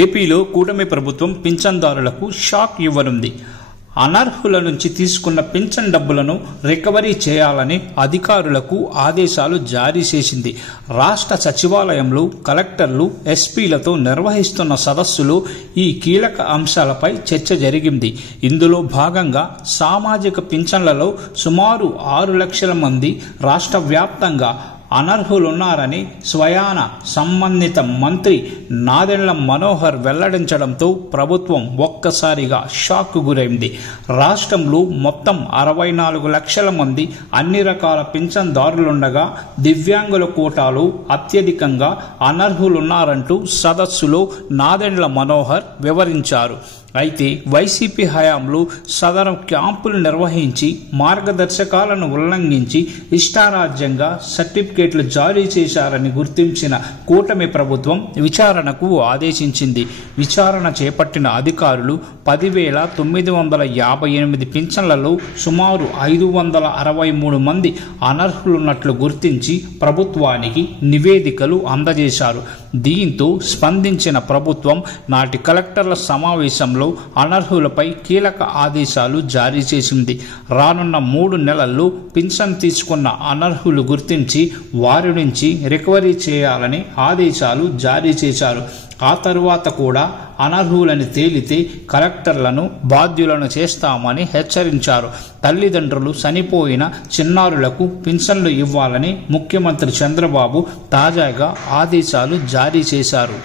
ఏపీలో కూటమి ప్రభుత్వం పింఛన్దారులకు షాక్ ఇవ్వనుంది. అనర్హుల నుంచి తీసుకున్న పింఛన్ డబ్బులను రికవరీ చేయాలని అధికారులకు ఆదేశాలు జారీ చేసింది. రాష్ట్ర సచివాలయంలో కలెక్టర్లు, ఎస్పీలతో నిర్వహిస్తున్న సదస్సులో ఈ కీలక అంశాలపై చర్చ జరిగింది. ఇందులో భాగంగా సామాజిక పింఛన్లలో సుమారు 6 లక్షల మంది రాష్ట్ర వ్యాప్తంగా అనర్హులున్నారని స్వయాన సంబంధిత మంత్రి నాదెండ్ల మనోహర్ వెల్లడించడంతో ప్రభుత్వం ఒక్కసారిగా షాక్ గురైంది. రాష్ట్రంలో మొత్తం 64 లక్షల మంది అన్ని రకాల పింఛన్దారులుండగా దివ్యాంగుల కోటాలో అత్యధికంగా అనర్హులున్నారంటూ సదస్సులో నాదెండ్ల మనోహర్ వివరించారు. అయితే వైసీపీ హయాంలో సదరం క్యాంపులు నిర్వహించి మార్గదర్శకాలను ఉల్లంఘించి ఇష్టారాజ్యంగా సర్టిఫికేట్లు జారీ చేశారని గుర్తించిన కూటమి ప్రభుత్వం విచారణకు ఆదేశించింది. విచారణ చేపట్టిన అధికారులు 10,958 పింఛన్లలో సుమారు 563 మంది అనర్హులున్నట్లు గుర్తించి ప్రభుత్వానికి నివేదికలు అందజేశారు. దీంతో స్పందించిన ప్రభుత్వం నాటి కలెక్టర్ల సమావేశంలో అనర్హులపై కీలక ఆదేశాలు జారీ చేసింది. రానున్న 3 నెలల్లో పింఛన్ తీసుకున్న అనర్హులు గుర్తించి వారి నుంచి రికవరీ చేయాలని ఆదేశాలు జారీ చేశారు. ఆ తరువాత కూడా అనర్హులని తేలితే కలెక్టర్లను బాధ్యులను చేస్తామని హెచ్చరించారు. తల్లిదండ్రులు చనిపోయిన చిన్నారులకు పింఛన్లు ఇవ్వాలని ముఖ్యమంత్రి చంద్రబాబు తాజాగా ఆదేశాలు జారీ చేశారు.